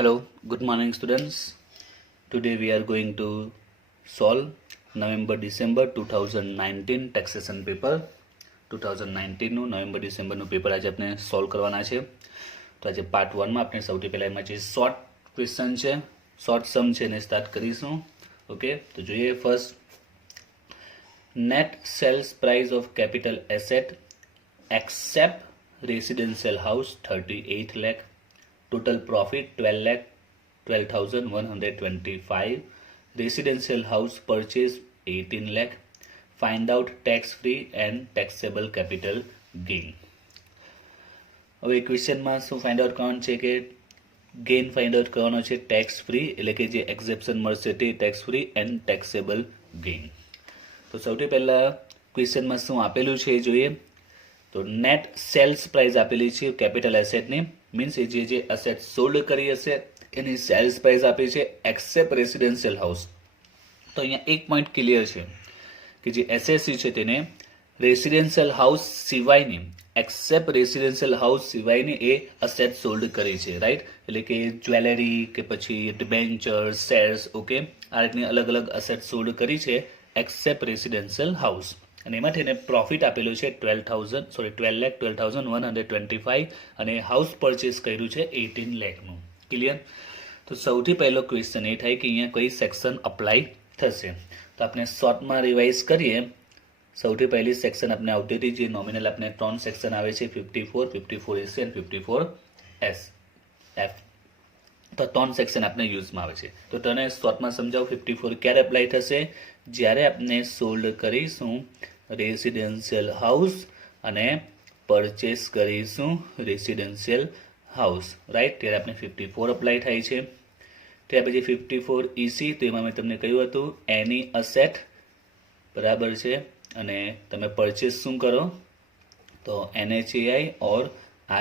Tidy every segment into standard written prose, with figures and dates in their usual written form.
Hello, good morning students. Today we are going to solve November-December 2019 taxation paper. 2019 નું November ડિસેમ્બરનું paper આજે આપણે solve કરવાના છે. તો આજે પાર્ટ 1 માં આપણે સૌથી પહેલા એમાં જે શોર્ટ ક્વેશ્ચન છે, શોર્ટ સમ છે એને સ્ટાર્ટ કરીશું. ઓકે, તો જોઈએ first. Net sales price of capital asset except residential house 38 lakh. Total profit 12,125. Residential house purchase 18 lakh. Find out tax free and taxable capital gain. હવે ક્વેશ્ચનમાં શું find out કરવાનું છે કે ગેઇન ફાઇન્ડ આઉટ કરવાનો છે tax free, એટલે કે જે એક્સેપ્શન મળશે તે tax free and taxable gain. તો સૌથી પહેલા ક્વેશ્ચનમાં શું આપેલું છે એ જોઈએ. તો નેટ સેલ્સ પ્રાઇસ આપેલી છે કેપિટલ એસેટની, મીન્સ એ જે એસેટ સોલ્ડ કરી હશે એની સેલ્સ પ્રાઇસ આપી છે એક્સેપ્ટ રેસિડેન્શિયલ હાઉસ. તો અહીંયા એક પોઈન્ટ ક્લિયર છે કે જે એસએસસી છે તેને રેસિડેન્શિયલ હાઉસ સિવાયની, એક્સેપ્ટ રેસિડેન્શિયલ હાઉસ સિવાયની એ અસેટ સોલ્ડ કરી છે, રાઈટ. એટલે કે જ્વેલરી કે પછી ડિબેન્ચર, શેર્સ, ઓકે, આ રીતની અલગ અલગ અસેટ સોલ્ડ કરી છે એક્સેપ્ટ રેસિડેન્શિયલ હાઉસ. અને એમાંથી એને પ્રોફિટ આપેલું છે 12,125 અને હાઉસ પરચેસ કર્યું છે 18 લાખનું. ક્લિયર. તો સૌથી પહેલો ક્વેશ્ચન એ થાય કે અહીંયા કઈ સેક્શન અપ્લાય થશે. તો આપણે શોર્ટમાં રિવાઇઝ કરીએ. સૌથી પહેલી સેક્શન આપણે આવતી હતી જે નોમિનલ આપણે 3 સેક્શન આવે છે 54, 54AC અને 54S F. તો 3 સેક્શન આપણે યુઝમાં આવે છે. તો તને શોર્ટમાં સમજાવું 54 ક્યારે અપ્લાય થશે? જ્યારે આપણે સોલ્ડ કરીશું રેસિડેન્શિયલ હાઉસ અને પરચેસ કરીશું રેસિડેન્શિયલ હાઉસ, રાઈટ, ત્યારે આપણે 54 અપ્લાય થાય છે. ત્યાર પછી 54EC, તો એમાં મેં તમને કહ્યું હતું એની અસેટ, બરાબર છે, અને તમે પરચેસ શું કરો તો NHAI ઓર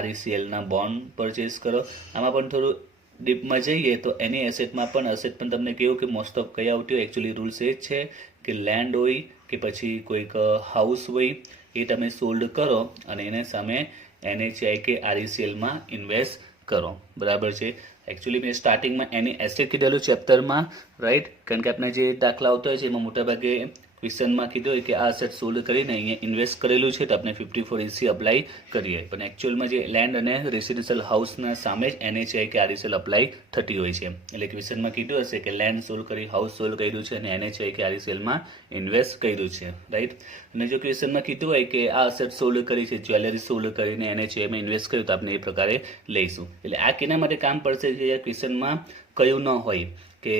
RECLના બોન્ડ પરચેસ કરો. આમાં પણ થોડું ડીપમાં જઈએ તો એની એસેટમાં પણ અસેટ પણ તમને કહ્યું કે મોસ્ટ ઓફ કઈ આવતી હોય, એકચ્યુઅલી રૂલ્સ એ જ છે કે લેન્ડ હોય કે પછી કોઈક હાઉસ હોય એ તમે સોલ્ડ કરો અને એને સામે NHAI કે RECLમાં ઇન્વેસ્ટ કરો, બરાબર છે. એકચ્યુઅલી મેં સ્ટાર્ટિંગમાં એની એસેટ કીધેલું ચેપ્ટરમાં, રાઈટ, કારણ કે આપણે જે દાખલા આવતા હોય છે એમાં મોટાભાગે ક્વેશ્ચનમાં કીધું હોય કે આ અસેટ સોલ્ડ કરીને અહીંયા ઇન્વેસ્ટ કરેલું છે તો આપણે 54EC અપ્લાય કરીએ. પણ એકચ્યુઅલમાં જે લેન્ડ અને રેસિડેન્શિયલ હાઉસના સામે જ NHAI કે RECL અપ્લાય થતી હોય છે. એટલે ક્વેશ્ચનમાં કીધું હશે કે લેન્ડ સોલ્ડ કરી, હાઉસ સોલ્ડ કર્યું છે અને NHAI કે RECLમાં ઇન્વેસ્ટ કર્યું છે, રાઈટ. અને જો ક્વેશ્ચનમાં કીધું હોય કે આ અસેટ સોલ્ડ કરી છે, જ્વેલરી સોલ્ડ કરીને NHAIમાં ઇન્વેસ્ટ કર્યું, તો આપણે એ પ્રકારે લઈશું. એટલે આ કેના માટે કામ પડશે કે ક્વેશ્ચનમાં કયું ન હોય કે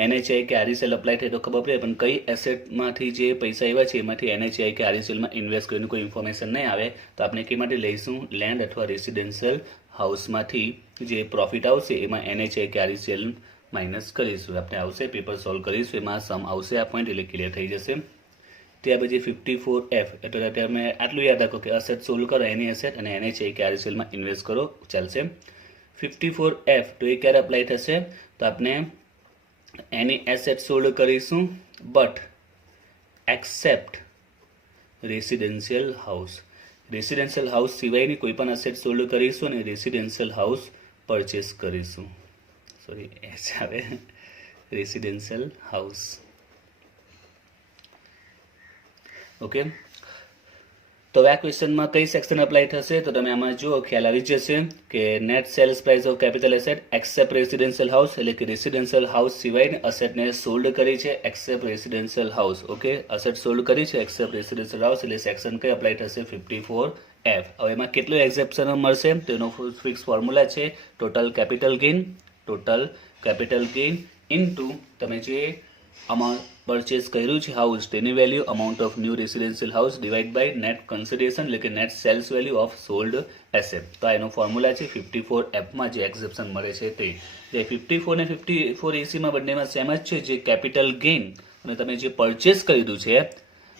NHAI કે RECL અપ્લાય થાય તો ખબર પડે, પણ કઈ એસેટમાંથી જે પૈસા આવ્યા છે એમાંથી NHAI કે RECLમાં ઇન્વેસ્ટ કરીને કોઈ ઇન્ફોર્મેશન નહીં આવે, તો આપણે કે માટે લઈશું લેન્ડ અથવા રેસિડેન્શિયલ હાઉસમાંથી જે પ્રોફિટ આવશે એમાં NHAI કે RECL માઇનસ કરીશું. આપણે આવશે પેપર સોલ્વ કરીશું, એમાં સમ આવશે આ પોઈન્ટ, એટલે ક્લિયર થઈ જશે. ત્યાર પછી 54F, એટલે અત્યારે મેં આટલું યાદ રાખો કે અસેટ સોલ્વ કરો એની એસેટ અને NHAI કે RECLમાં ઇન્વેસ્ટ કરો, ચાલશે. 54F તો એ ક્યારે અપ્લાય થશે? તો આપણે એની એસેટ સોલ્ડ કરીશું but accept residential house. Residential house સિવાયની કોઈ પણ એસેટ સોલ્ડ કરીશું અને રેસિડેન્શિયલ હાઉસ પરચેસ કરીશું. સોરી, એચ આવે, રેસિડેન્શિયલ હાઉસ. ઓકે, તો આ ક્વેશ્ચનમાં કઈ સેક્શન અપ્લાય થશે? તો તમે આમાં જુઓ, ખ્યાલ આવી જશે કે net sales price of capital asset except residential house, એટલે કે રેસિડેન્શિયલ હાઉસ સિવાયની અસેટને સોલ્ડ કરી છે except residential house. Okay, asset sold કરી છે એક્સેપ્ટ રેસિડેન્શિયલ હાઉસ, એટલે સેક્શન કઈ અપ્લાય થશે? 54F. હવે એમાં કેટલું એક્સેપ્શન મળશે તો એનો ફિક્સ ફોર્મ્યુલા છે total capital gain, total capital gain into તમે જે અમાઉન્ટ પરચેસ કર્યું છે હાઉસ તેની value amount of new residential house divide by net consideration, એટલે કે net sales value of sold asset. તો આ એનો ફોર્મ્યુલા છે 54Fમાં જે એક્સેપ્શન મળે છે તે. 54 ને 54ECમાં બંનેમાં સેમ જ છે, જે કેપિટલ ગેઇન અને તમે જે પરચેસ કર્યું છે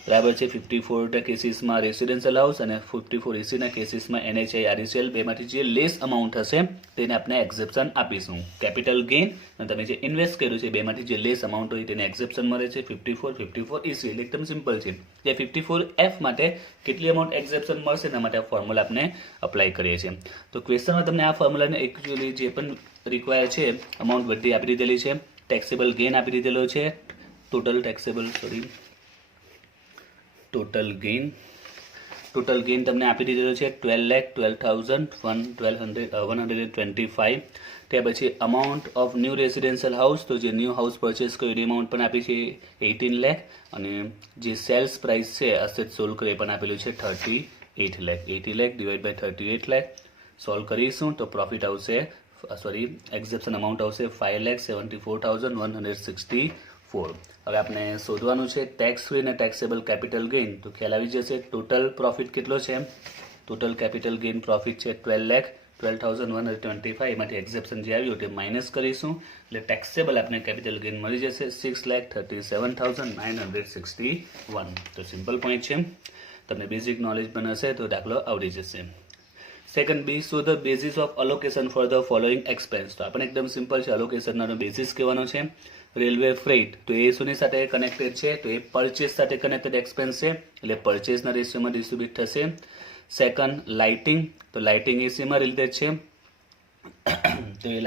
બરાબર છે. 54 કેસીસમાં રેસિડેન્શિયલ હાઉસ અને 54 એસીના કેસીસમાં NHI RECL બેમાંથી જે લેસ અમાઉન્ટ હશે તેને આપણે એક્ઝેપ્શન આપીશું. કેપિટલ ગેઇન અને તમે જે ઇન્વેસ્ટ કર્યું છે બેમાંથી જે લેસ અમાઉન્ટ હોય તેને એક્ઝેપ્શન મળે છે. 54 EC એટલે એકદમ સિમ્પલ છે. જે 54F માટે કેટલી અમાઉન્ટ એક્ઝેપ્શન મળશે એના માટે આ ફોર્મ્યુલા આપણે અપ્લાય કરીએ છીએ. તો ક્વેશ્ચનમાં તમને આ ફોર્મ્યુલાને એકચ્યુઅલી જે પણ રિક્વાયર છે અમાઉન્ટ બધી આપી દીધેલી છે. ટેક્સેબલ ગેઇન આપી દીધેલો છે. ટોટલ ગેઇન તમને આપી દીધેલો છે 12,12,125. ત્યાર પછી amount of new residential house, તો જે ન્યૂ હાઉસ પરચેસ કર્યું એની અમાઉન્ટ પણ આપી છે 18 લાખ અને જે સેલ્સ પ્રાઇસ છે અસેટ સોલ્વ કરે એ પણ આપેલું છે 38 lakh. 80 lakh divide by 38 lakh solve કરીશું તો પ્રોફિટ આવશે એક્ઝેપ્શન અમાઉન્ટ આવશે 5,74,164. હવે આપણે શોધવાનું છે ટેક્સ ફ્રી અને ટેક્સેબલ કેપિટલ ગેઇન. તો ખ્યાલ આવી જશે ટોટલ પ્રોફિટ કેટલો છે. ટોટલ કેપિટલ ગેઇન પ્રોફિટ છે 12,12,125. એમાંથી એક્ઝેપ્શન જે આવ્યું તે માઇનસ કરીશું એટલે ટેક્સેબલ આપણે કેપિટલ ગેઇન મળી જશે 6,37,961. તો સિમ્પલ પોઈન્ટ છે. તમને બેઝિક નોલેજ પણ હશે તો દાખલો આવડી જશે. Second B, show the basis of allocation for the following expense. તો આપણે એકદમ સિમ્પલ છે, અલોકેશનનો બેઝિસ કહેવાનો છે રેલવે ફ્રેટ. તો એ શોની સાથે કનેક્ટેડ છે, તો એ પરચેસ સાથે કનેક્ટેડ એક્સપેન્સ છે એટલે પરચેસના રેશિયોમાં ડિસ્ટ્રીબ્યુટ થશે. સેકન્ડ લાઇટિંગ, તો લાઇટિંગ એસીમાં રિલેટેડ છે તો એ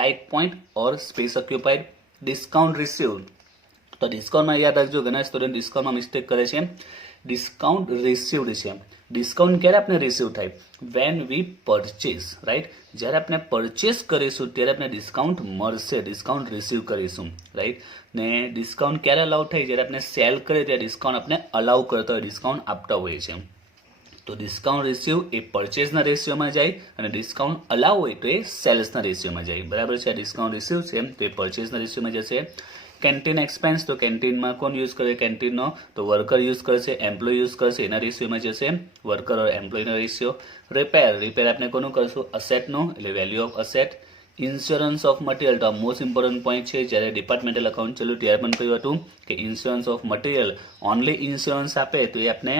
લાઇટ પોઈન્ટ ઓર સ્પેસ ઓક્યુપાઈડ. ડિસ્કાઉન્ટ રિસીવ્ડ, તો ડિસ્કાઉન્ટમાં યાદ રાખજો ઘણા સ્ટુડન્ટ ડિસ્કાઉન્ટમાં મિસ્ટેક કરે છે. ડિસ્કાઉન્ટ રિસીવ્ડ છે. ડિસ્કાઉન્ટ ક્યારે આપણે રિસીવ થાય? When we purchase, right. જ્યારે આપણે પરચેસ કરીશું ત્યારે આપણે ડિસ્કાઉન્ટ મળશે, ડિસ્કાઉન્ટ રિસીવ કરીશું, રાઈટ. ને ડિસ્કાઉન્ટ ક્યારે અલાઉ થાય? જ્યારે આપણે સેલ કરીએ ત્યારે ડિસ્કાઉન્ટ આપણે અલાઉ કરતા હોય, ડિસ્કાઉન્ટ આપતા હોઈએ છીએ. તો ડિસ્કાઉન્ટ રિસીવ એ પરચેસના રેશિયોમાં જાય અને ડિસ્કાઉન્ટ અલાઉ હોય તો એ સેલ્સના રેશિયોમાં જાય. બરાબર છે. ડિસ્કાઉન્ટ રિસીવ છે તો એ પરચેસના રેશિયોમાં જશે. કેન્ટીન એક્સપેન્સ, તો કેન્ટીનમાં કોણ યુઝ કરે કેન્ટીનનો? તો વર્કર યુઝ કરશે, એમ્પ્લોય યુઝ કરશે, એના રેશિયોમાં જશે વર્કર ઓર એમ્પ્લોયનો રેશિયો. રિપેર આપણે કોનું કરશું? અસેટનું, એટલે value of asset. Insurance of material, તો આ મોસ્ટ ઇમ્પોર્ટન્ટ પોઈન્ટ છે. જ્યારે ડિપાર્ટમેન્ટલ અકાઉન્ટ ચાલ્યું ત્યારે પણ કહ્યું હતું કે insurance of material, only insurance આપે તો એ આપણે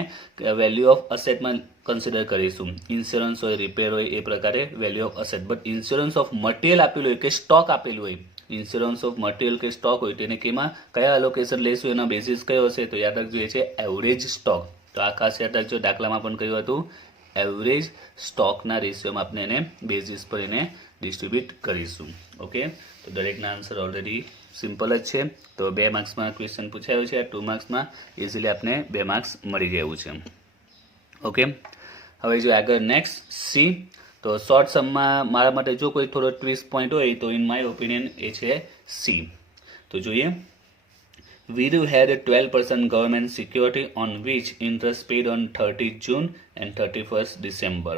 વેલ્યુ ઓફ અસેટમાં કન્સિડર કરીશું. ઇન્સ્યોરન્સ હોય, રિપેર હોય એ પ્રકારે value of asset. But insurance of material આપેલું હોય કે સ્ટોક આપેલું હોય, ઇન્સ્યોરન્સ ઓફ મટીરિયલ કે સ્ટોક હોય તેને કેમાં કયા અલોકેશન લેશું એનો બેઝિસ કયો હશે? તો યાદ રાખજો એ છે એવરેજ સ્ટોક. તો આ ખાસ યાદ રાખજો, દાખલામાં પણ કહ્યું હતું એવરેજ સ્ટોકના રેશિયોમાં આપણે એને બેઝિસ પર એને ડિસ્ટ્રીબ્યુટ કરીશું. ઓકે, તો દરેકના આન્સર ઓલરેડી સિમ્પલ જ છે. તો 2 માર્ક્સમાં ક્વેશ્ચન પૂછાયું છે, 2 માર્ક્સમાં ઇઝીલી આપણે 2 માર્ક્સ મળી જાય છે. ઓકે, હવે જો આગળ નેક્સ્ટ સી. તો શોર્ટ સમમાં મારા માટે જો કોઈ થોડો ટ્વિસ્ટ પોઈન્ટ હોય તો ઇન માય ઓપિનિયન એ છે સી. તો જોઈએ, Viru had a 12% government security on which interest paid on 30th June and 31st December.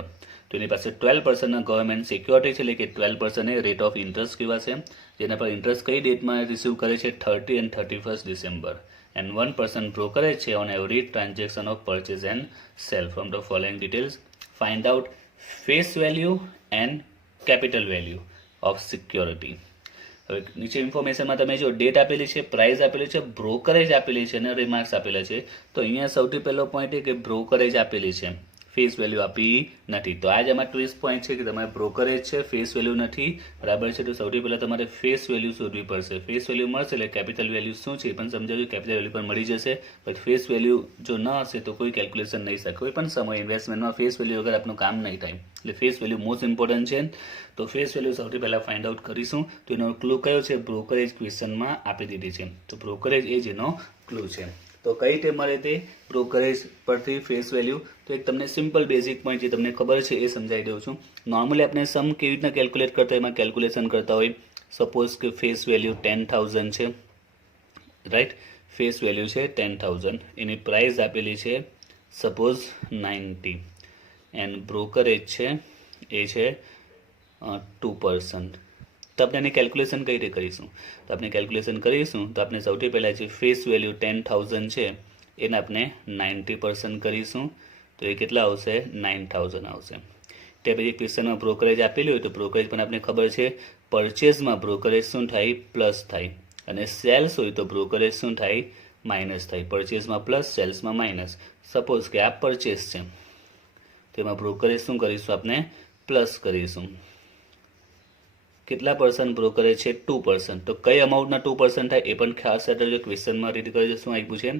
તો એની પાસે 12% ગવર્મેન્ટ સિક્યોરિટી છે, એટલે કે 12% એ રેટ ઓફ ઇન્ટરેસ્ટ કહેવાશે, જેના પર ઇન્ટરેસ્ટ કઈ ડેટમાં રિસીવ કરે છે? 30 and 31st December. And 1% brokerage છે on every transaction of purchase and sell. From the following details, find out face value and capital value of security. હવે નીચે ઇન્ફોર્મેશનમાં તમે જો ડેટ આપેલી છે, પ્રાઇસ આપેલી છે, બ્રોકરેજ આપેલી છે અને રિમાર્ક્સ આપેલા છે. તો અહીંયા સૌથી પહેલો પોઈન્ટ એ કે બ્રોકરેજ આપેલી છે, ફેસ વેલ્યુ આપી નથી. તો આ જ આમાં ટ્વિસ્ટ પોઈન્ટ છે કે તમારે બ્રોકરેજ છે, ફેસ વેલ્યુ નથી. બરાબર છે. તો સૌથી પહેલાં તમારે ફેસ વેલ્યુ શોધવી પડશે. ફેસ વેલ્યુ મળશે એટલે કેપિટલ વેલ્યુ શું છે એ પણ સમજાવ્યું, કેપિટલ વેલ્યુ પણ મળી જશે. બટ ફેસ વેલ્યુ જો ન હશે તો કોઈ કેલ્ક્યુલેશન નહીં શકે. કોઈ પણ સમય ઇન્વેસ્ટમેન્ટમાં ફેસ વેલ્યુ વગર આપણું કામ નહીં થાય. એટલે ફેસ વેલ્યુ મોસ્ટ ઇમ્પોર્ટન્ટ છે. તો ફેસ વેલ્યુ સૌથી પહેલાં ફાઇન્ડ આઉટ કરીશું. તો એનો ક્લુ કયો છે? બ્રોકરેજ ક્વેશ્ચનમાં આપી દીધી છે. તો બ્રોકરેજ એ જ એનો ક્લુ છે. તો કઈ રીતે મળે તે બ્રોકરેજ પરથી ફેસ વેલ્યુ? તો એક તમને સિમ્પલ બેઝિક પોઈન્ટ જે તમને ખબર છે એ સમજાવી દઉં છું. નોર્મલી આપણે સમ કેવી રીતના કેલ્ક્યુલેટ કરતા હોય, એમાં કેલ્ક્યુલેશન કરતા હોય. સપોઝ કે ફેસ વેલ્યુ 10,000 છે, રાઈટ. ફેસ વેલ્યુ છે 10,000, એની પ્રાઇસ આપેલી છે સપોઝ 90 એન્ડ બ્રોકરેજ છે એ છે 2%. તો આપણે એની કેલ્ક્યુલેશન કઈ રીતે કરીશું? તો આપણે કેલ્ક્યુલેશન કરીશું તો આપણે સૌથી પહેલાં જે ફેસ વેલ્યુ 10,000 છે એને આપણે 90% કરીશું. તો એ કેટલા આવશે? 9,000 આવશે. તે પછી ક્વેશ્ચનમાં બ્રોકરેજ આપેલી હોય તો બ્રોકરેજ પણ આપણે ખબર છે, પરચેઝમાં બ્રોકરેજ શું થાય? પ્લસ થાય. અને સેલ્સ હોય તો બ્રોકરેજ શું થાય? માઇનસ થાય. પરચેસમાં પ્લસ, સેલ્સમાં માઇનસ. સપોઝ કે આ પરચેસ છે, તેમાં બ્રોકરેજ શું કરીશું? આપણે પ્લસ કરીશું. કેટલા પર્સન્ટ બ્રોકરેજ છે? 2%. તો કઈ અમાઉન્ટના 2% થાય એ પણ ખાસ રાખજો. ક્વેશ્ચનમાં રીડ કરજો શું આપ્યું છે.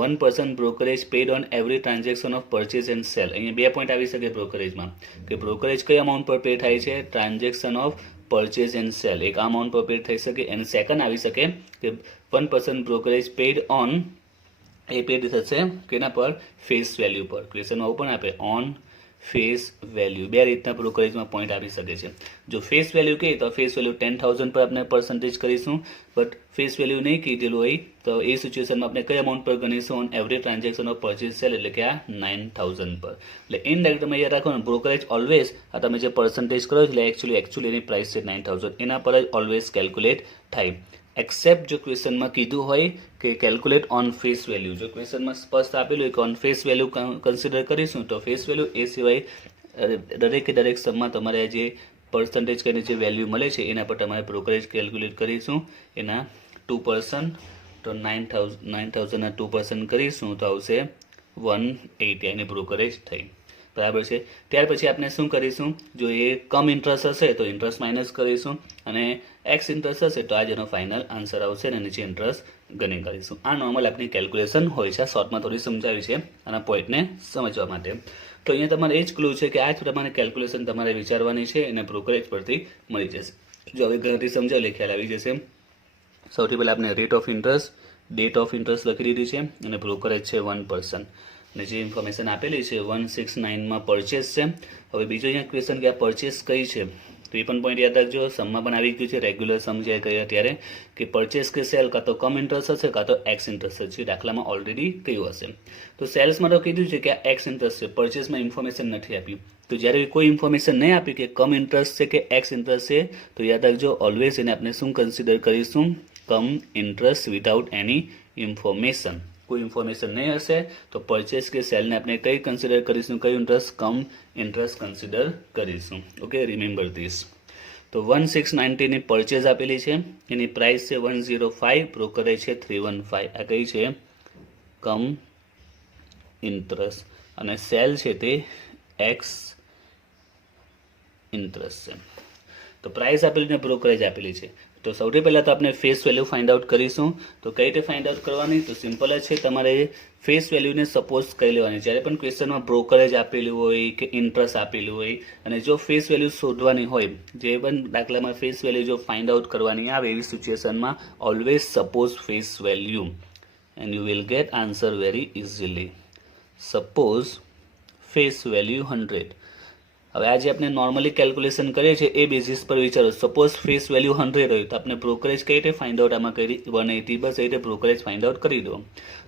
1% brokerage paid on every transaction of purchase and sale. અહીંયા 2 પોઈન્ટ આવી શકે બ્રોકરેજમાં, કે બ્રોકરેજ કઈ અમાઉન્ટ પર પે થાય છે? Transaction of purchase and sale, એક અમાઉન્ટ પર પે થઈ શકે. અને સેકન્ડ આવી શકે કે 1% બ્રોકરેજ પેડ ઓન, એ પેડ થશે કેના પર? ફેસ વેલ્યુ પર. ક્વેશ્ચનમાં આવું પણ આપે, ઓન ફેસ વેલ્યુ. બે રીતના બ્રોકરેજમાં પોઈન્ટ આવી શકે છે. જો ફેસ વેલ્યુ કહે તો ફેસ વેલ્યુ 10,000 પર આપણે પર્સન્ટેજ કરીશું, બટ ફેસ વેલ્યુ નહીં કીધેલું હોય તો એ સિચ્યુએશનમાં આપણે કઈ અમાઉન્ટ પર ગણીશું? On every transaction of purchase cell, એટલે કે આ 9,000 પર. એટલે ઇનડાયરેક્ટ તમે યાદ રાખો ને, બ્રોકરેજ ઓલવેઝ આ તમે જે પર્સન્ટેજ કરો એટલે એકચ્યુઅલી એની પ્રાઇસ છે 9,000, એના પર જ ઓલવેઝ કેલ્ક્યુલેટ થાય. એક્સેપ્ટ જો ક્વેશ્ચનમાં કીધું હોય કે કેલ્ક્યુલેટ ઓન ફેસ વેલ્યુ, જો ક્વેશ્ચનમાં સ્પષ્ટ આપેલું હોય કે ઓન ફેસ વેલ્યુ કન્સિડર કરીશું, તો ફેસ વેલ્યુ એ સિવાય દરેક સમમાં તમારે જે પર્સન્ટેજ કરીને જે વેલ્યુ મળે છે એના પર તમારે બ્રોકરેજ કેલ્ક્યુલેટ કરીશું. એના 2%, તો 9,000ના 2% કરીશું તો આવશે 180, એની બ્રોકરેજ થઈ. બરાબર છે. ત્યાર પછી આપણે શું કરીશું? જો એ કમ ઇન્ટરેસ્ટ હશે તો ઇન્ટરેસ્ટ માઇનસ કરીશું, અને એક્સ ઇન્ટરેસ્ટ હશે તો આ જેનો ફાઇનલ આન્સર આવશે અને નીચે ઇન્ટરેસ્ટ ગણી કરીશું. આ નોર્મલ આપણી કેલ્ક્યુલેશન હોય છે. શોર્ટમાં થોડી સમજાવી છે આના પોઈન્ટને સમજવા માટે. તો અહીંયા તમારે એ જ ક્લુ છે કે આ જ પ્રમાણે કેલ્ક્યુલેશન તમારે વિચારવાની છે અને બ્રોકરેજ પરથી મળી જશે. જો હવે ગણતરી સમજાવી ખ્યાલ આવી જશે. સૌથી પહેલાં આપણે rate of interest, date of interest લખી દીધી છે, અને બ્રોકરેજ છે 1%. અને જે ઇન્ફોર્મેશન આપેલી છે 169માં પરચેસ છે. હવે બીજો અહીંયા ક્વેશ્ચન કે આ પરચેસ કઈ છે, તો એ પણ પોઈન્ટ યાદ રાખજો. સમમાં પણ આવી ગયું છે, રેગ્યુલર સમ જે કહ્યા ત્યારે, કે પરચેસ કે સેલ કાં તો કમ ઇન્ટરેસ્ટ હશે કાં તો એક્સ ઇન્ટરેસ્ટ છે. દાખલામાં ઓલરેડી કયું હશે. તો સેલ્સમાં તો કીધું છે કે આ એક્સ ઇન્ટરેસ્ટ છે, પરચેસમાં ઇન્ફોર્મેશન નથી આપી. તો જ્યારે કોઈ ઇન્ફોર્મેશન નહીં આપી કે કમ ઇન્ટરેસ્ટ છે કે એક્સ ઇન્ટરેસ્ટ છે, તો યાદ રાખજો ઓલવેઝ એને આપણે શું કન્સિડર કરીશું? કમ ઇન્ટરેસ્ટ વિધાઉટ એની ઇન્ફોર્મેશન. કોઈ ઇન્ફોર્મેશન નહીં હશે તો પરચેસ કે સેલને આપણે કઈ કન્સિડર કરીશું? કયું ઇન્ટરેસ્ટ? કમ ઇન્ટરેસ્ટ કન્સિડર કરીશું. Okay, remember this. તો 1690ની પરચેસ આપેલી છે, એની પ્રાઇસ છે 105, બ્રોકરેજ છે 315. આ કઈ છે? કમ ઇન્ટરેસ્ટ. અને સેલ છે તે એક્સ ઇન્ટરેસ્ટ છે. તો પ્રાઇસ આપેલી ને બ્રોકરેજ આપેલી છે. તો સૌથી પહેલાં તો આપણે ફેસ વેલ્યુ ફાઇન્ડ આઉટ કરીશું. તો કઈ રીતે ફાઇન્ડ આઉટ કરવાની? તો સિમ્પલ જ છે. તમારે ફેસ વેલ્યુને સપોઝ કરી લેવાની. જ્યારે પણ ક્વેશ્ચનમાં બ્રોકરેજ આપેલું હોય કે ઇન્ટરેસ્ટ આપેલું હોય, અને જો ફેસ વેલ્યુ શોધવાની હોય, જે પણ દાખલામાં ફેસ વેલ્યુ જો ફાઇન્ડ આઉટ કરવાની આવે એવી સિચ્યુએશનમાં always suppose face value, and you will get answer very easily. Suppose face value 100. હવે આજે આપણે નોર્મલી કેલ્ક્યુલેશન કરીએ છીએ એ બેઝિસ પર વિચારો. સપોઝ ફેસ વેલ્યુ 100 હોય તો આપણે બ્રોકરેજ કઈ રીતે ફાઇન્ડ આઉટ આમાં કરી? 180. બસ એ રીતે બ્રોકરેજ ફાઇન્ડ આઉટ કરી દો.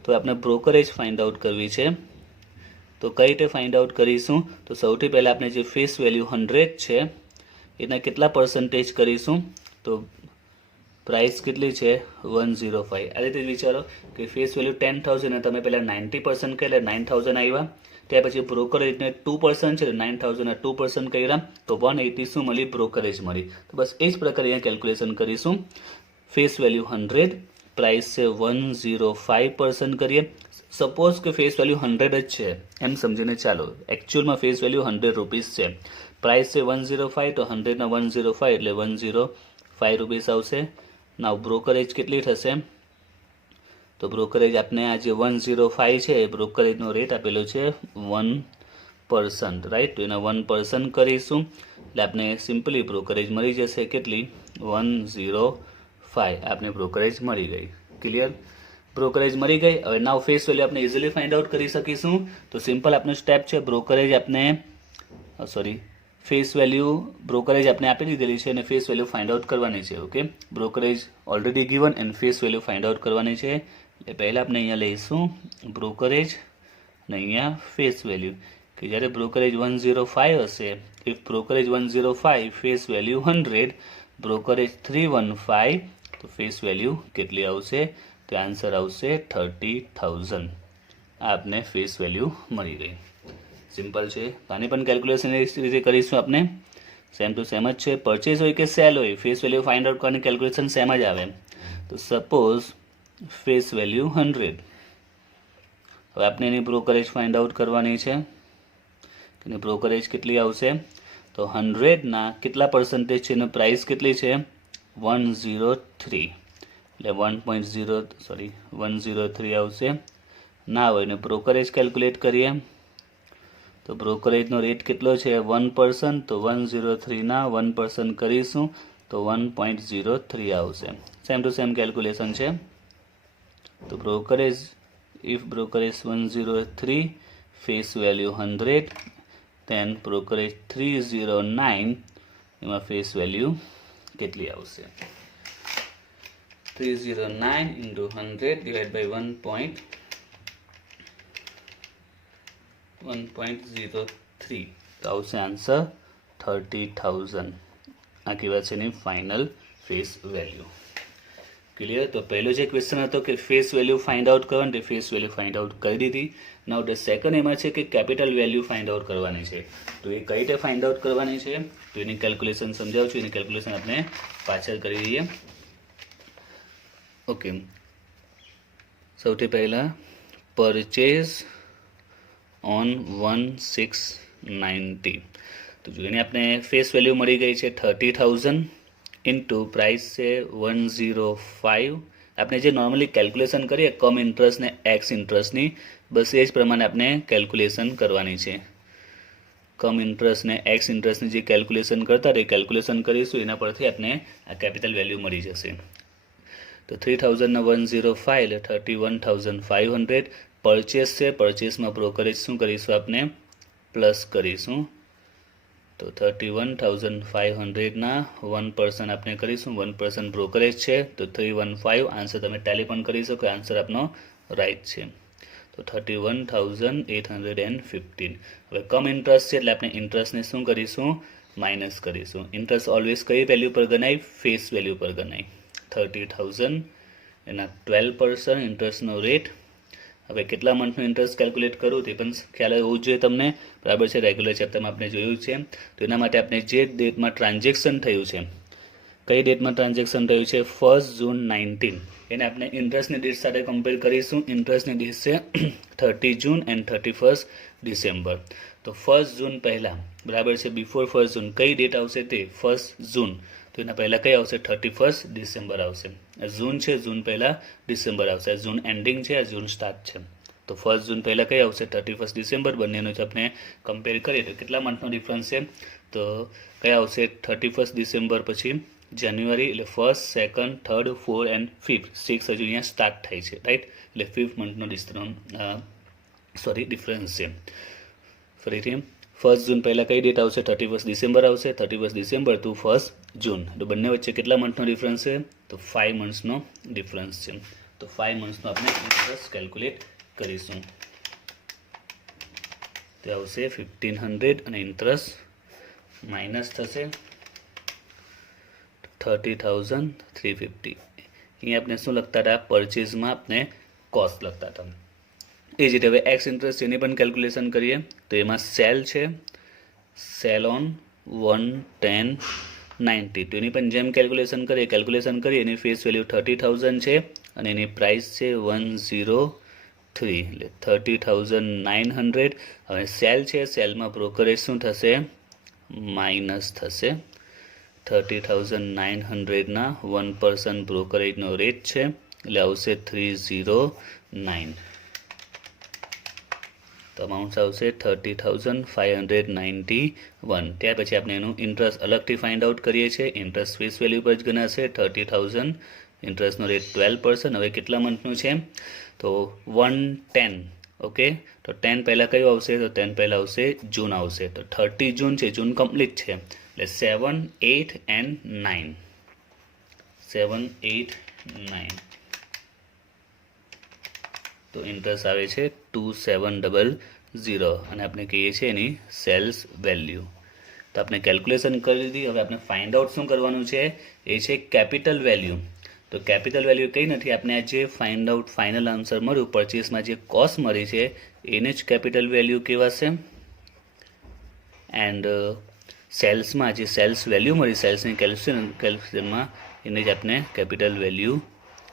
તો આપણે બ્રોકરેજ ફાઇન્ડ આઉટ કરવી છે, તો કઈ રીતે ફાઇન્ડ આઉટ કરીશું? તો સૌથી પહેલાં આપણે જે ફેસ વેલ્યુ 100 છે એના કેટલા પર્સન્ટેજ કરીશું? તો પ્રાઇસ કેટલી છે? 105. આ રીતે વિચારો કે ફેસ વેલ્યુ 10,000 અને તમે પહેલાં 90% કહે એટલે 9,000 આવ્યા. ત્યાર પછી બ્રોકરેજને 2% છે, 9,000 2% કર્યા તો 180 શું મળી? બ્રોકરેજ મળી. તો બસ એ જ પ્રકારે અહીંયા કેલ્ક્યુલેશન કરીશું. ફેસ વેલ્યુ 100, પ્રાઇસ છે 105% કરીએ. સપોઝ કે ફેસ વેલ્યુ 100 જ છે એમ સમજીને ચાલો. એકચ્યુઅલમાં ફેસ વેલ્યુ 100 રૂપીસ છે, પ્રાઇસ છે 105, તો 100ના 105 એટલે 105 રૂપીસ આવશે. નાવ બ્રોકરેજ કેટલી થશે? તો બ્રોકરેજ આપણે આ જે 105 છે એ બ્રોકરેજનો રેટ આપેલો છે 1%, રાઈટ? તો એના 1% કરીશું એટલે આપણે સિમ્પલી બ્રોકરેજ મળી જશે કેટલી? 105. આપણે બ્રોકરેજ મળી ગઈ. ક્લિયર? બ્રોકરેજ મળી ગઈ. હવે નાવ ફેસ વેલ્યુ આપણે ઇઝીલી ફાઇન્ડ આઉટ કરી શકીશું. તો સિમ્પલ આપણું સ્ટેપ છે, બ્રોકરેજ આપણે ફેસ વેલ્યુ બ્રોકરેજ આપણે આપી દીધેલી છે અને ફેસ વેલ્યુ ફાઇન્ડ આઉટ કરવાની છે. Okay, brokerage already given and face value find out કરવાની છે. એટલે પહેલાં આપણે અહીંયા લઈશું બ્રોકરેજ અને અહીંયા ફેસ વેલ્યુ, કે જ્યારે બ્રોકરેજ 105 હશે, if brokerage 105, face value 100, brokerage 315, તો ફેસ વેલ્યુ કેટલી આવશે? તો આન્સર આવશે 30,000. આ આપને ફેસ વેલ્યુ મળી ગઈ. સિમ્પલ છે. આની પણ કેલ્ક્યુલેશન એ રીતે કરીશું આપણે. સેમ ટુ સેમ જ છે. પરચેસ હોય કે સેલ હોય, ફેસ વેલ્યુ ફાઇન્ડ આઉટ કરવાની કેલ્ક્યુલેશન સેમ જ આવે. તો સપોઝ ફેસ વેલ્યુ 100. હવે આપણે એની બ્રોકરેજ ફાઇન્ડ આઉટ કરવાની છે. એની બ્રોકરેજ કેટલી આવશે? તો 100ના કેટલા પર્સન્ટેજ છે? એની પ્રાઇસ કેટલી છે? 103. એટલે 103 આવશે. ના હોય ને બ્રોકરેજ કેલ્ક્યુલેટ કરીએ તો બ્રોકરેજનો રેટ કેટલો છે? 1%. તો 103ના 1% કરીશું તો 1.03 આવશે. સેમ ટુ સેમ કેલ્ક્યુલેશન છે. તો brokerage, if brokerage 103, face value 100, then brokerage 309, એમાં face value કેટલી આવશે? 309 into 100 divided by 1.03, તો આવશે આન્સર 30,000. આ કહેવાય છે એની ફાઇનલ ફેસ વેલ્યુ. ક્લિયર? તો પહેલો જે ક્વેશ્ચન હતો કે ફેસ વેલ્યુ ફાઇન્ડ આઉટ કરવાની, તે ફેસ વેલ્યુ ફાઇન્ડ આઉટ કરી દીધી. નાઉ ધ સેકન્ડ એમાં છે કે કેપિટલ વેલ્યુ ફાઇન્ડ આઉટ કરવાની છે. તો એ કઈ રીતે ફાઇન્ડ આઉટ કરવાની છે તો એની કેલ્ક્યુલેશન સમજાવું છું. એની કેલ્ક્યુલેશન આપણે પાછળ કરી દઈએ. ઓકે, સૌથી પહેલાં પરચેઝ ઓન 1690. તો જો એને આપણે ફેસ વેલ્યુ મળી ગઈ છે 30,000 ઇન્ટુ પ્રાઇસ છે 105. આપણે જે નોર્મલી કેલ્ક્યુલેશન કરીએ કમ ઇન્ટરેસ્ટ ને એક્સ ઇન્ટરેસ્ટની, બસ એ જ પ્રમાણે આપણે કેલ્ક્યુલેશન કરવાની છે. કમ ઇન્ટરેસ્ટ ને એક્સ ઇન્ટરેસ્ટની જે કેલ્ક્યુલેશન કરતા તે કેલ્ક્યુલેશન કરીશું. એના પરથી આપણે આ કેપિટલ વેલ્યુ મળી જશે. તો 3000 105 એટલે 31,500. પરચેસ છે, પરચેસમાં બ્રોકરેજ શું કરીશું? આપણે પ્લસ કરીશું. તો 31,500ના 1% આપણે કરીશું. 1% બ્રોકરેજ છે તો 315. આન્સર તમે ટેલી પણ કરી શકો, આન્સર આપનો રાઈટ છે. તો 31,815. હવે કમ ઇન્ટરેસ્ટ છે એટલે આપણે ઇન્ટરેસ્ટને શું કરીશું? માઇનસ કરીશું. ઇન્ટરેસ્ટ ઓલવેઝ કઈ વેલ્યુ પર ગણાય? ફેસ વેલ્યુ પર ગણાય. 30,000 એના 12% ઇન્ટરેસ્ટનો રેટ. હવે કેટલા મંથનું ઇન્ટરેસ્ટ કેલ્ક્યુલેટ કરું તે પણ ખ્યાલ હોવું જોઈએ તમને, બરાબર છે. રેગ્યુલર ચેપ્ટરમાં આપણે જોયું છે. તો એના માટે આપણે જે ડેટમાં ટ્રાન્ઝેક્શન થયું છે, કઈ ડેટમાં ટ્રાન્ઝેક્શન થયું છે? 1 જૂન 19. એને આપણે ઇન્ટરેસ્ટની ડેટ સાથે કમ્પેર કરીશું. ઇન્ટરેસ્ટની ડેટ છે 30 જૂન એન્ડ 31 ડિસેમ્બર. તો 1 જૂન પહેલાં, બરાબર છે, બિફોર 1 જૂન કઈ ડેટ આવશે? તે 1 જૂન. તો એના પહેલાં કઈ આવશે? 31 ડિસેમ્બર આવશે. જૂન છે, જૂન પહેલાં ડિસેમ્બર આવશે. જૂન એન્ડિંગ છે, જૂન સ્ટાર્ટ છે. તો 1 જૂન પહેલાં કઈ આવશે? 31 ડિસેમ્બર. બંનેનું જ આપણે કમ્પેર કરીએ તો કેટલા મંથનો ડિફરન્સ છે? તો કયા આવશે? 31 ડિસેમ્બર પછી જાન્યુઆરી, એટલે 1st, 2nd, 3rd, 4th and 5th. 6 હજુ અહીંયા સ્ટાર્ટ થાય છે, રાઈટ. એટલે 5th મંથનો ડિફરન્સ છે. ફરીથી 1 જૂન પહેલાં કઈ ડેટ આવશે? 31 ડિસેમ્બર આવશે. 31 ડિસેમ્બર ટુ 1 જૂન. તો બંને વચ્ચે કેટલા મંથનો ડિફરન્સ છે? તો 5 મંથ્સનો ડિફરન્સ છે. તો 5 મંથ્સનો આપણે ઇન્ટરેસ્ટ કેલ્ક્યુલેટ કરીશું. તે આવશે 1500 અને ઇન્ટરેસ્ટ માઇનસ થશે 30,350. અહીંયા આપણે શું લખતા હતા? પરચેઝમાં આપણે કોસ્ટ લખતા હતા. એ જ રીતે હવે એક્સ ઇન્ટરેસ્ટ એની પણ કેલ્ક્યુલેશન કરીએ. તો એમાં સેલ છે, સેલ ઓન 110.90. તો એની પણ જેમ કેલ્ક્યુલેશન કરીએ એની ફેસ વેલ્યુ 30,000 છે અને એની પ્રાઇસ છે 103, એટલે 30,900. હવે સેલ છે, સેલમાં બ્રોકરેજ શું થશે? માઇનસ થશે. 30,900ના 1% બ્રોકરેજનો રેટ છે એટલે આવશે 309. તો અમાઉન્ટ આવશે 30,591. ત્યાર પછી આપણે એનું ઇન્ટરેસ્ટ અલગથી ફાઇન્ડ આઉટ કરીએ છીએ. ઇન્ટરેસ્ટ ફેસ વેલ્યુ પર જ ગણાશે. 30,000, ઇન્ટરેસ્ટનો રેટ 12%. હવે કેટલા મંથનું છે? તો 110. ઓકે, તો 10 પહેલાં કયું આવશે? તો 10 પહેલાં આવશે જૂન આવશે. તો 30 જૂન છે, જૂન કમ્પ્લીટ છે એટલે 7, 8 એન્ડ 9. 7, 8, 9. તો ઇન્ટરેસ્ટ આવે છે 2700 અને આપણે કહીએ છીએ એની સેલ્સ વેલ્યુ. તો આપણે કેલ્ક્યુલેશન કરી દીધી. હવે આપણે ફાઇન્ડ આઉટ શું કરવાનું છે? એ છે કેપિટલ વેલ્યુ. તો કેપિટલ વેલ્યુ કંઈ નથી, આપણે આ જે ફાઇન્ડ આઉટ ફાઇનલ આન્સર મળ્યું, પરચેસમાં જે કોસ્ટ મળી છે એને જ કેપિટલ વેલ્યુ કહેવાશે. એન્ડ સેલ્સમાં જે સેલ્સ વેલ્યુ મળી, સેલ્સની કેલ્ક્યુલેશનમાં એને જ આપણે કેપિટલ વેલ્યુ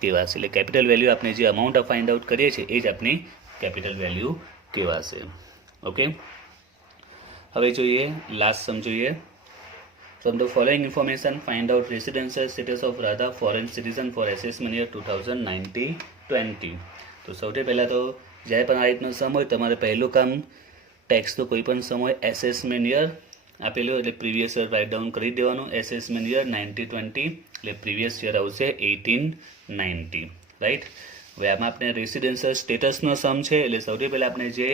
કહેવાશે. એટલે કેપિટલ વેલ્યુ આપણે જે અમાઉન્ટ ફાઇન્ડ આઉટ કરીએ છીએ એ જ આપણી કેપિટલ વેલ્યુ કહેવાશે. ઓકે, હવે જોઈએ લાસ્ટ સમ જોઈએ. From the following information, find out residential status of Radha, foreign citizen for assessment year 2019-20. તો સૌથી પહેલાં તો જ્યારે પણ આ રીતનો સમ હોય તમારે પહેલું કામ ટેક્સનું કોઈ પણ સમ હોય એસેસમેન્ટ યર આપેલું એટલે પ્રીવિયસ યર રાઇટ ડાઉન કરી દેવાનું. એસેસમેન્ટ યર 1920 એટલે પ્રીવિયસ યર આવશે 1890, રાઈટ. હવે આમાં આપણે રેસિડેન્શિયલ સ્ટેટસનો સમ છે એટલે સૌથી પહેલાં આપણે જે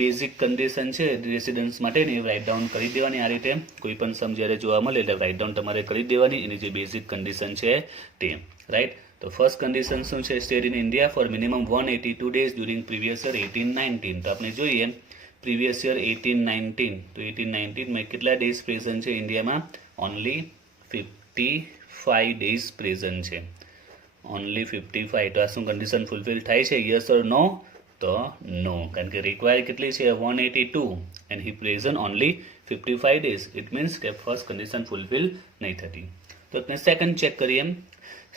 બેઝિક કન્ડિશન છે રેસિડન્સ માટેની રાઇટ ડાઉન કરી દેવાની. આ રીતે કોઈ પણ સમ જ્યારે જોવા મળે એટલે રાઇટ ડાઉન તમારે કરી દેવાની એની જે બેઝિક કન્ડિશન છે તે, રાઈટ. તો ફર્સ્ટ કન્ડિશન શું છે? Stayed in India four minimum 182 days during previous year 1819. તો આપણે જોઈએ પ્રીવિયસ યર 1819, તો 1819માં કેટલા ડેઝ પ્રેઝન્ટ છે ઇન્ડિયામાં? ઓનલી 55 ડેઝ પ્રેઝન્ટ છે, ઓનલી 55. તો આ શું કન્ડિશન ફૂલફિલ થાય છે? યસ ઓર નો? તો નો, કારણ કે રિક્વાયર કેટલી છે? 182 and he present only 55 days. It means કે ફર્સ્ટ કન્ડિશન ફૂલફિલ નહીં થતી. તો આપણે સેકન્ડ ચેક કરીએ.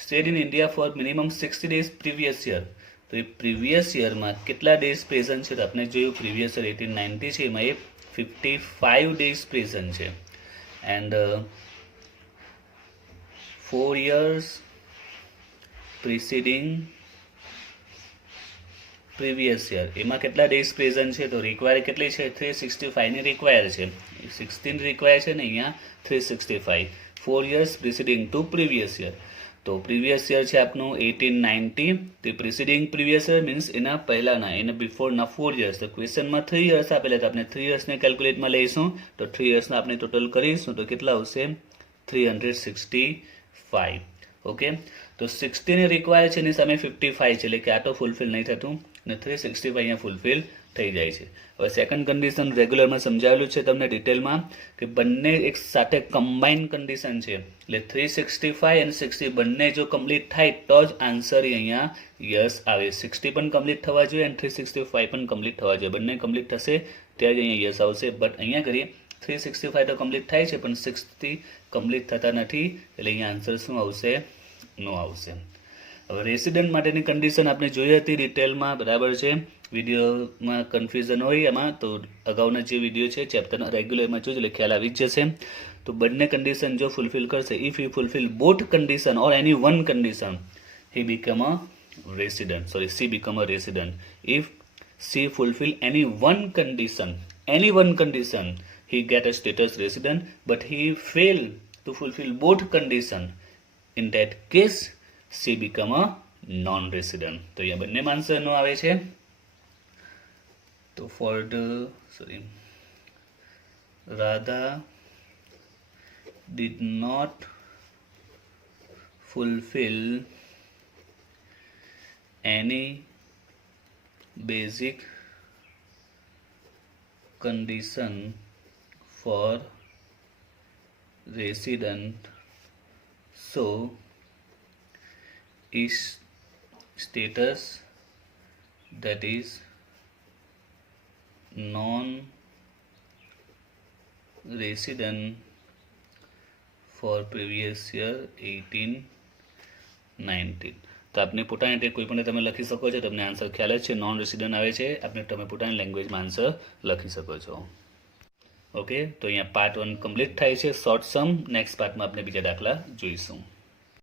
Stayed in India four minimum 60 days previous year. તો એ પ્રીવિયસ યરમાં કેટલા ડેઝ પ્રેઝન્ટ છે? તો આપણે જોયું પ્રીવિયસ યર 1890 છે એમાં એ 55 ડેઝ પ્રેઝન્ટ છે. એન્ડ 4 years પ્રિસીડિંગ પ્રીવિયસ યર એમાં કેટલા ડેઝ પ્રેઝન્ટ છે? તો રિક્વાયર કેટલી છે? 365ની રિક્વાયર છે, 16 રિક્વાયર છે ને અહીંયા 365. 4 years પ્રિસીડિંગ ટુ પ્રીવિયસ યર. તો પ્રીવિયસ યર છે આપનું 1890, તે પ્રિસીડિંગ પ્રીવિયસ યર મીન્સ એના પહેલાંના, એના બિફોરના 4 years. તો ક્વેશ્ચનમાં 3 years આપેલા તો આપણે 3 yearsને કેલ્ક્યુલેટમાં લઈશું. તો 3 yearsના આપણે ટોટલ કરીશું તો કેટલા આવશે? 365. ઓકે, તો 60 રિક્વાયર છે એની સામે 55 છે એટલે કે આ તો ફૂલફિલ નહીં થતું અને 365 અહીંયા ફૂલફિલ થઈ જાય છે. હવે સેકન્ડ કન્ડિશન રેગ્યુલરમાં સમજાવેલું છે તમને ડિટેલમાં કે બંને એક સાથે કમ્બાઇન કન્ડિશન છે એટલે 365 અને 60 બંને જો કમ્પ્લીટ થાય તો જ આન્સર અહીંયા યસ આવે. 60 પણ કમ્પ્લીટ થવા જોઈએ અને 365 પણ કમ્પ્લીટ થવા જોઈએ. બંને કમ્પ્લીટ થશે ત્યારે જ અહીંયા યસ આવશે. બટ અહીંયા કરીએ 365 તો કમ્પ્લીટ થાય છે પણ 60 કમ્પ્લીટ થતા નથી એટલે અહીંયા આન્સર શું આવશે? નો આવશે. હવે રેસિડન્ટ માટેની કન્ડિશન આપણે જોઈ હતી ડિટેલમાં, બરાબર છે. વિડીયોમાં કન્ફ્યુઝન હોય એમાં તો અગાઉના જે વિડીયો છે ચેપ્ટરના રેગ્યુલરમાં જોજો એટલે ખ્યાલ આવી જ જશે. તો બંને કન્ડિશન જો ફૂલફિલ કરશે, if you fulfil both condition or any one condition he become a resident, sorry, she become a resident. If she fulfill any one condition, he get a status resident, but he fail to fulfill both condition. In that case, she become a non-resident. તો અહીંયા બંને answer નો આવે છે. તો for the Radha did not fulfill any basic condition for resident, so is status, that is non-resident for previous year 1819. તો આપને પોતાની રીતે કોઈ પણ તમે લખી શકો છો, તમને આન્સર ખ્યાલ જ છે નોન રેસિડન્ટ આવે છે, આપણે તમે પોતાની લેંગ્વેજમાં આન્સર લખી શકો છો. ઓકે, તો અહીંયા પાર્ટ 1 કમ્પ્લીટ થાય છે શોર્ટ સમ. નેક્સ્ટ પાર્ટમાં આપણે બીજા દાખલા જોઈશું.